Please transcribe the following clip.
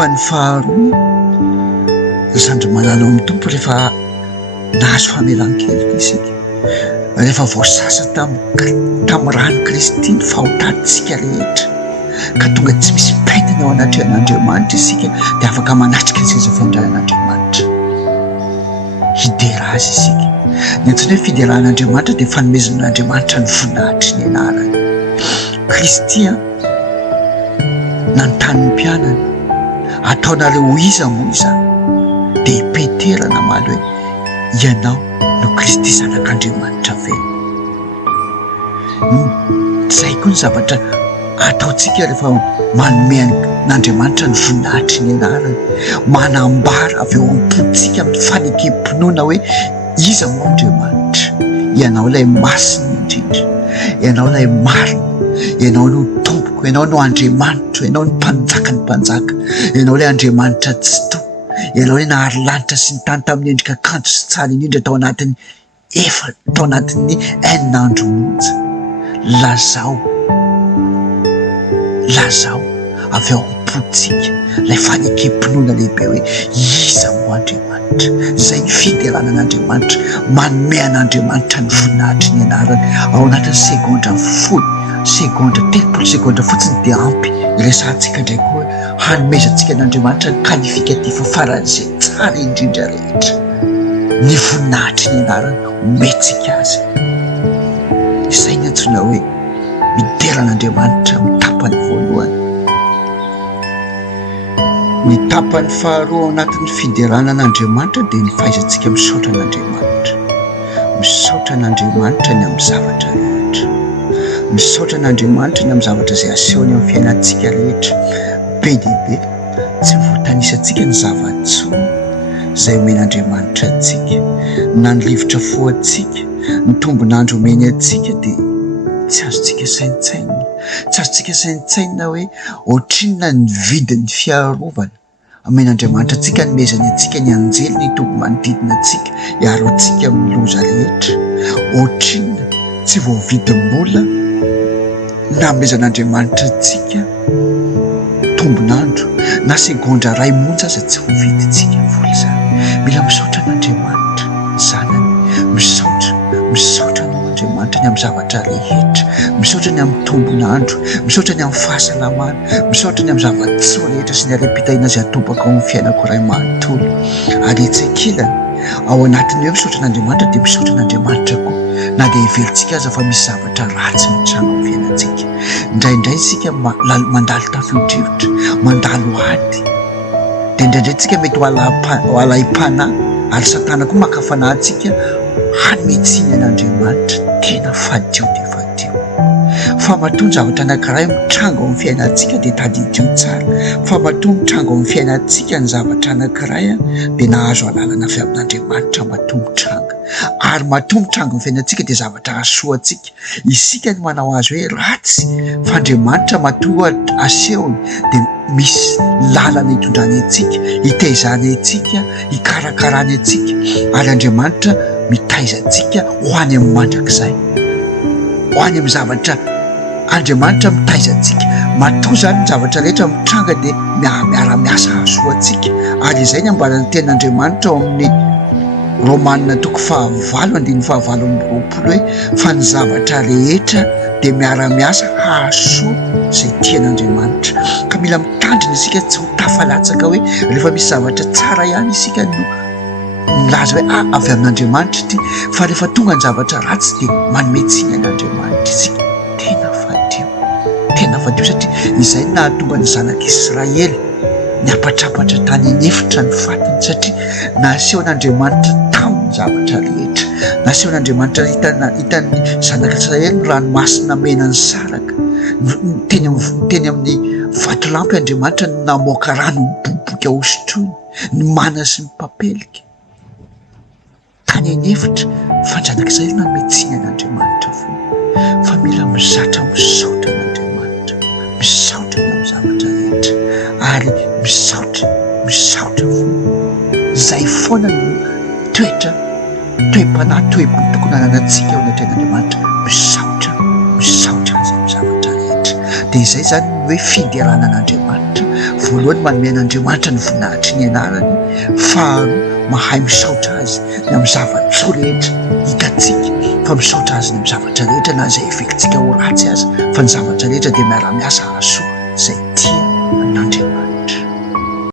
tapany faharoa zandry malala amin'ny tompo rehefa nahazo famelan-keloka isika, rehefa voasasa tamin'ny rano Kristy ny fahotatsika rehetra ka tonga tsy misy painana ao anatrehan'Andriamanitra isika dia afaka manatrika seza fiandrayan'Andriamanitra. Hidera azy isika. Ny antsoina hoe fideran'Andriamanitra dia fanomezan'Andriamanitra ny voninahitry ny anarany. Kristy nanontany ny mpianany, ataonareo iza moa izany? Dia Petera namaly hoe ianao no Kristy zanak'Andriamanitra ve? Zay koa ny zavatra ataontsika rehefa manome n'Andriamanitra ny voninahitry ny anarany, manambara avy eo am-pontsika amin'ny fanekem-pinoana hoe iza moa Andriamanitra? Ianao ilay masina indrindra, ianao ilay marina, ianao no tompoko, ianao no Andriamanitra, ianao no mpanjaka ny mpanjaka, ianao ilay Andriamanitra tsy toa, ianao ilay nahary lanitra sy ny tany tamin'ny endrika kanto sy tsara indrindra tao anatin'ny enina andro monja. Lazao avy ao am-pontsika ilay fanekem-pinoana lehibe hoe iza moa Andriamanitra. Zay fiderana an'Andriamanitra, manome an'Andriamanitra ny voninahitry ny anarany ao anatin'ny segondra 30 segondra fotsiny dia ampy iresantsika indray koa hanomezantsika an'Andriamanitra ny qualificatif faran'izay tsara indrindra rehetra, ny voninahitry ny anarany ometsika azy. Izay ny antsoina hoe mideran'Andriamanitra amin'ny tapany voalohany. Ny tapany faharoa ao anatin'ny fideranan'Andriamanitra dia ny fahaizantsika misaotra an'Andriamanitra. Misaotra an'Andriamanitra ny amin'ny zavatra rehetra, misaotra an'Andriamanitra ny amin'ny zavatra izay asehony amin'ny fiainantsika rehetra. Be dehibe tsy voatanisantsika ny zava-tsoa izay omen'Andriamanitra antsika, na ny rivotra fo antsika, ny tombon'andro omeny antsika dia tsy azontsika saintsaina hoe ohatrinona ny vidin'ny fiarovana amen'Andriamanitra antsika nomezany antsika ny anjely ny tombo manodidina antsika hiaro antsika amin'ny loza rehetra. Ohatrinona tsy voavidim-bola namezan'Andriamanitra antsika tombon'andro na segondra ray monja aza tsy voavidintsika vola zany. Mila misaotra an'Andriamanitra zanany, misaotra an'Andriamanitra ny amin'ny zavatra rehetra, misaotra ny amin'ny tombon'andro, misaotra ny amin'ny fahasalamana, misaotra ny amin'ny zava-tsoa rehetra sy ny arem-pitahiana azy atobaka ao amin'ny fiainako iray manontolo. Ary hetsekilany ao anatin'ny hoe misaotra an'Andriamanitra dia misaotra an'Andriamanitra koa na dia hivelontsika aza fa misy zavatra ratsy mitranga amin'ny fiainantsika. Indraindray isika mandalo tafio-drivotra, mandalo ady, dia indraindray tsika mety ho alahim-panahy ary satana koa makafanahy antsika hanometsiny an'Andriamanitra. Tena fadio dia fadio. Fa matoa ny zavatra anankiray mitranga ao amin'ny fiainantsika dia tadidio tsara. Fa matoa mitranga ao amin'ny fiainantsika ny zavatra anankiray dia nahazo alalana avy amin'Andriamanitra matoa mitranga. Ary matoa mitranga amin'ny fiainantsika dia zavatra hasoantsika. Isika ny manao azy hoe ratsy, fa Andriamanitra matoa asehony dia misy lalana hitondrany antsika, hitaizany antsika, hikarakarany antsika. Ary Andriamanitra mitaiza antsika ho any amin'ny mandrakizay, ho any amin'ny zavatra. Andriamanitra mitaiza antsika matoa zany ny zavatra rehetra mitranga dia miara-miasa hasoa antsika. Ary izay ny ambarany ten'Andriamanitra ao amin'ny Romanina 5:9-20 hoe fa ny zavatra rehetra dia miara-miasa hahasoa izay tian'Andriamanitra. Ka mila mitandrina isika tsy ho tafalatsaka hoe rehefa misy zavatra tsara ihany isika no milaza hoe avy amin'Andriamanitra ity, fa rehefa tonga ny zavatra ratsy dia manometsiny an'Andriamanitra isika. Tena fadio satria izay nahatonga ny zanak'Israely niapatrapatra tany anefitra ny fatiny, satria naseho an'Andriamanitra tamin'ny zavatra rehetra. Naseho an'Andriamanitra hitan'ny zanak'Israely ny ranomasina mena ny saraka. Teny amin'ny vatolampy Andriamanitra ny namoaka rano miboboka hosotrony, ny mana sy ny papelika tany anefitra. Fa ny zanak'Israely nanometsiny an'Andriamanitra foana. Fa mila mizatra misaotra an'Andriamanitra, misaotra ny amin'ny zavatra rehetra, ary misaotra foana. Zay foana no toe-panahy, toe-botoko nananantsika ao anatin'Andriamanitra. Misaotra azy amin'ny zavatra rehetra. Dia izay zany hoe fiderana an'Andriamanitra, voalohany manome an'Andriamanitra ny voninahitry ny anarany. Faharoa, mahay misaotra azy ny amin'ny zavatra rehetra hitantsika, fa misaotra azy ny amin'ny zavatra rehetra na izay efekintsika ho ratsy azy, fa ny zavatra rehetra dia miara-miasa hahasoa izay tia